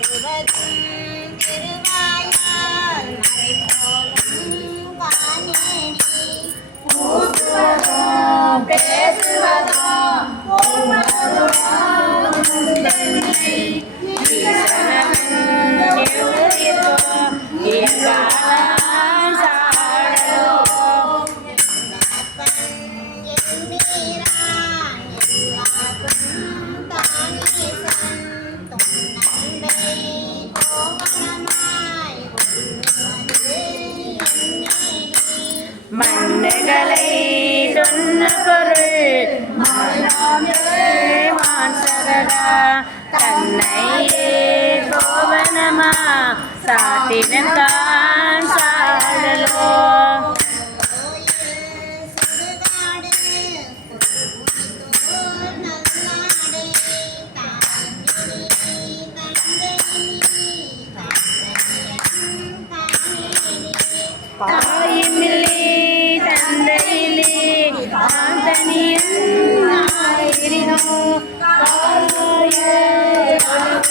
பேசுவதும் திருவாயால் மறை போலும் மண்ணுகளை சொன்ன பொருள் மான் சகடா தன்னையே கோவனமா சாத்தினம் தான் சாடலோ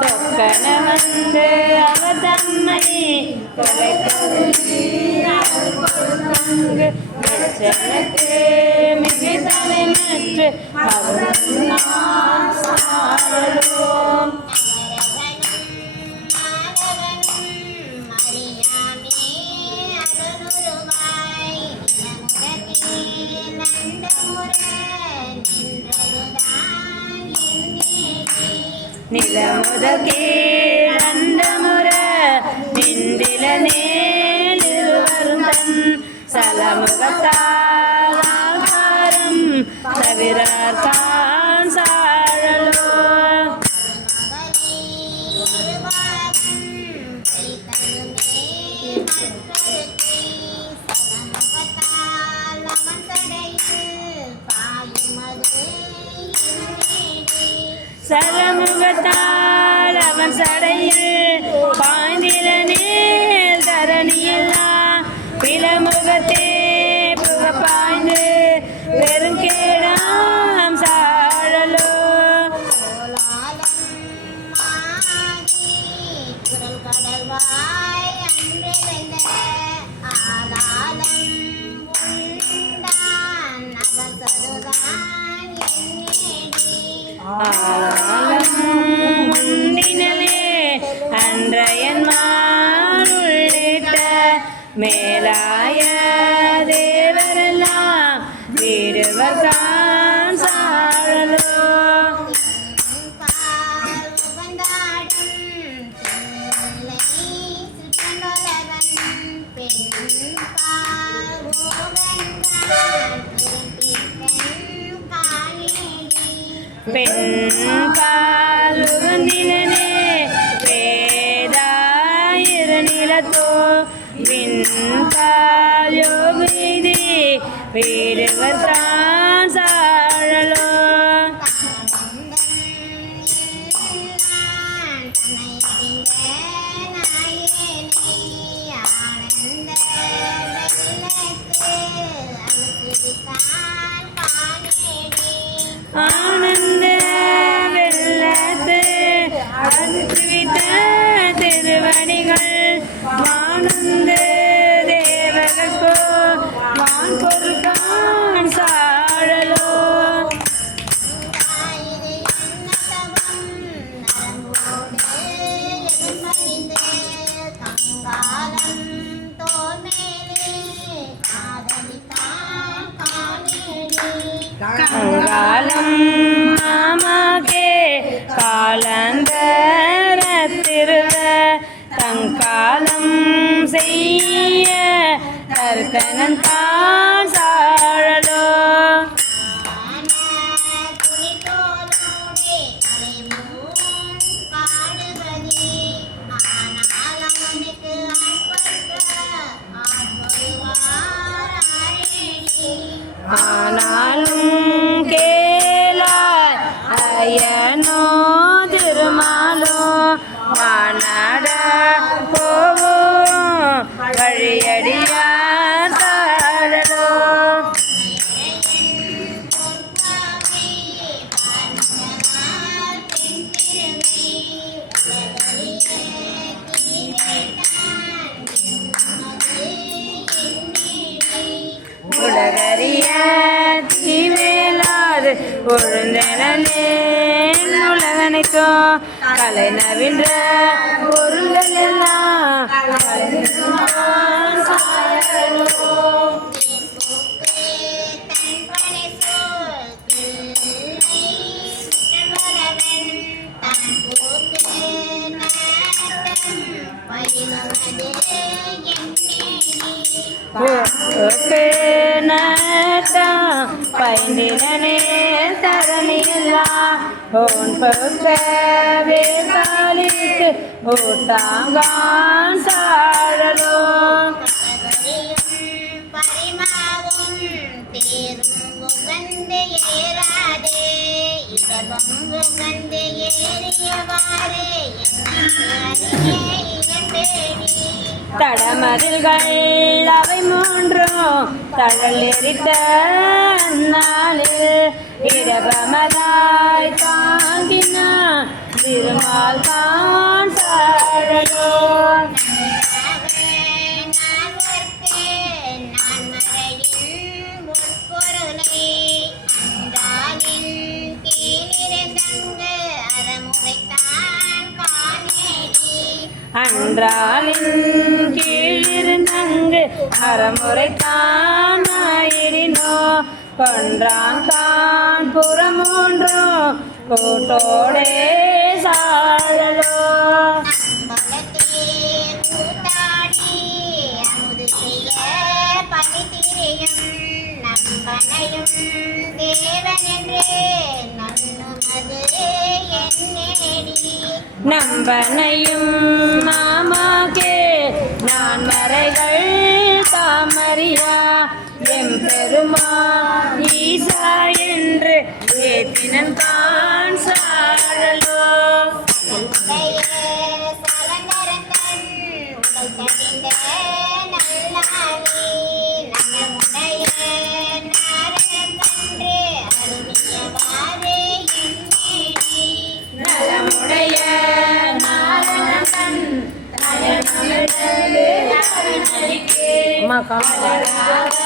தொக்கன வந்து அவர் தம்மை தொலைத்தது எச்சனுக்கு மிகை தலைமற்று அவர் നിലമുത കീഴന്തമുര നിന്തില നേലുവർത്തം സലമുഖത്താകാരം സവിരാർത്താ பெண் பாலுகந்தினே வேதாயிர நிலத்தோ விண் பால் யோகிதி வீடுவர் தான் சாழலோ. ஆனந்த கங்காலம் மாமகே காலந்தர திருவ தங்காலம் செய்ய கர்த்தனன் தா நாடா போவோம். வழியடியா தாழலோ உலகறிய தீவிலாது பொழுந்தனே கலை நவின்ற பொருள்கள் எல்லாம் பைந்தினே தரணியெல்லாம் ஓன் பக்க வேதாளிக்கு ஓட்டாங்கான் சாழலோ பரிமாவும் தேரும் உகந்து ஏறாதே. இடமும் உகந்து ஏறியவாறே. தேடி தடமதில்கள் அவை மூன்றும் தழல் எரித்த நாளில். இடபமதாய் தாங்கினான் திருமால் தான் சாழலோ அன்றாலின் கீழிருந்தங்கு அறமுறை தானாயிரினோ கொன்றான் தான் புறமூன்றோ கூட்டோடே சாழலோ. நம்பனையும் மாமாக்கே நான் மறைகள் தாமரியா பெருமா ஈசா என்று ஏத்தினன் தான் அருணடிக்கே மகமலராக